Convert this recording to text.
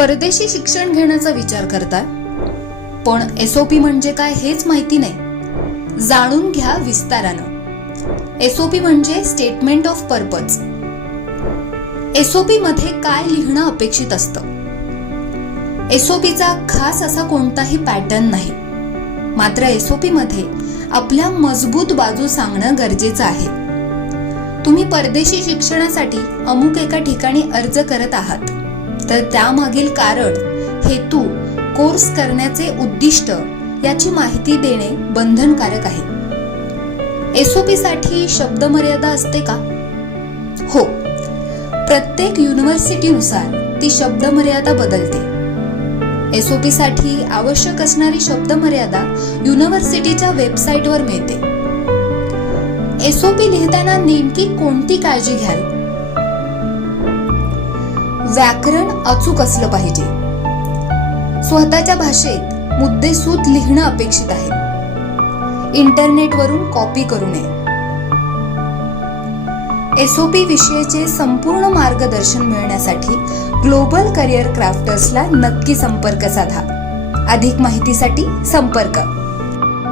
परदेशी शिक्षण घेण्याचा विचार करताय पण एसओपी म्हणजे काय हेच माहिती नाही. जाणून घ्या विस्तारानं. एसओपी म्हणजे स्टेटमेंट ऑफ पर्पज एसओपी मध्ये काय लिहिणं अपेक्षित असतं? एसओपीचा खास असा कोणताही पॅटर्न नाही. मात्र एसओपी मध्ये आपल्या मजबूत बाजू सांगणं गरजेचं आहे. तुम्ही परदेशी शिक्षणासाठी अमुक एका ठिकाणी अर्ज करत आहात. तर त्यामागील कारण हेतू कोर्स करण्याचे उद्दिष्ट याची माहिती देणे बंधनकारक आहे. एसओपी साठी शब्दमर्यादा असते का? हो. प्रत्येक युनिव्हर्सिटीनुसार ती शब्दमर्यादा बदलते. एसओपी साठी आवश्यक असणारी शब्दमर्यादा युनिव्हर्सिटीच्या वेबसाईटवर मिळते. एसओपी लिहिताना नेमकी कोणती काळजी घ्याल? व्याकरण अचूक असलं पाहिजे. स्वतःच्या भाषेत मुद्देसूद लिहिणं अपेक्षित आहे. इंटरनेटवरून कॉपी करू नये. एसओपी विषयाचे संपूर्ण मार्गदर्शन मिळण्यासाठी ग्लोबल करिअर क्राफ्टर्सला नक्की संपर्क साधा. अधिक माहितीसाठी संपर्क.